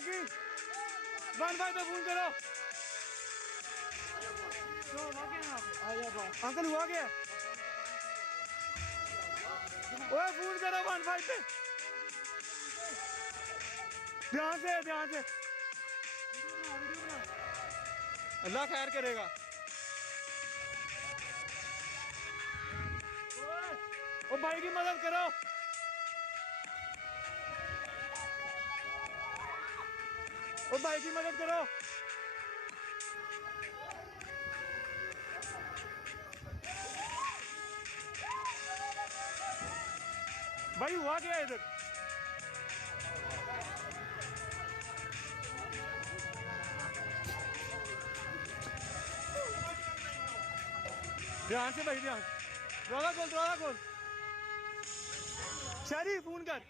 बाकी 15 पे फोन करो। अंकल हुआ क्या? ओए फोन करो 15 पे। ध्यान से अल्लाह खैर करेगा। ओ भाई की मदद करो। ओ भाई की मदद करो। भाई हुआ क्या इधर? ध्यान से भाई ध्यान। दरवाजा खोल शहरी फोन कर।